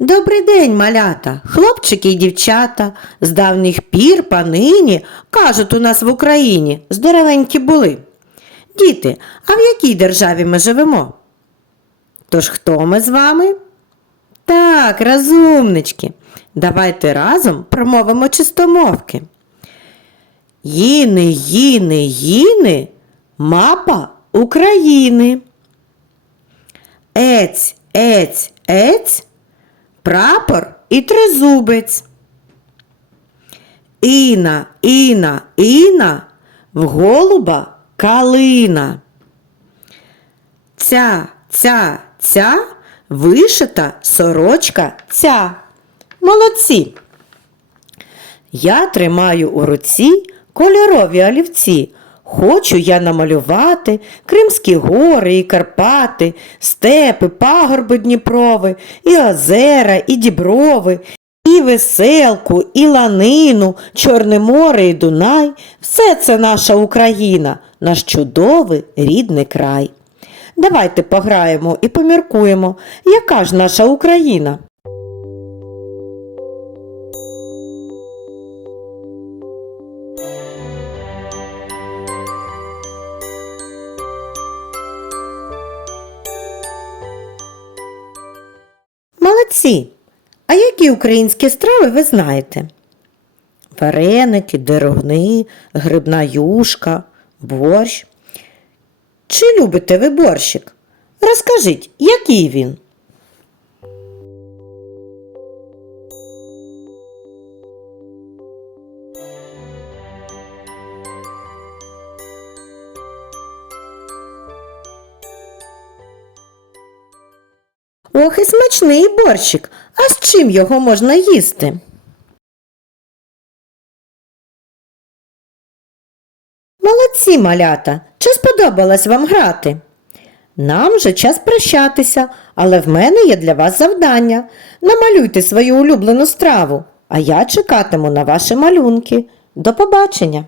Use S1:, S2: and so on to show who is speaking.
S1: Добрий день, малята, хлопчики і дівчата, з давніх пір панині, кажуть у нас в Україні, здоровенькі були. Діти, а в якій державі ми живемо? Тож хто ми з вами? Так, розумнички. Давайте разом промовимо чистомовки. Їни, їни, їни, мапа України. Ець, ець, ець, прапор і тризубець. Іна, іна, іна, в голуба калина. Ця, ця, ця, вишита сорочка ця. Молодці. Я тримаю у руці кольорові олівці. Хочу я намалювати Кримські гори і Карпати, степи, пагорби Дніпрови, і озера, і діброви, і веселку, і ланину, Чорне море і Дунай. Все це наша Україна, наш чудовий рідний край. Давайте пограємо і поміркуємо, яка ж наша Україна. Молодці! А які українські страви ви знаєте? Вареники, дерогни, грибна юшка, борщ. Чи любите ви борщик? Розкажіть, який він? Ох, і смачний борщик. А з чим його можна їсти? Молодці, малята! Чи сподобалось вам грати? Нам вже час прощатися, але в мене є для вас завдання. Намалюйте свою улюблену страву, а я чекатиму на ваші малюнки. До побачення!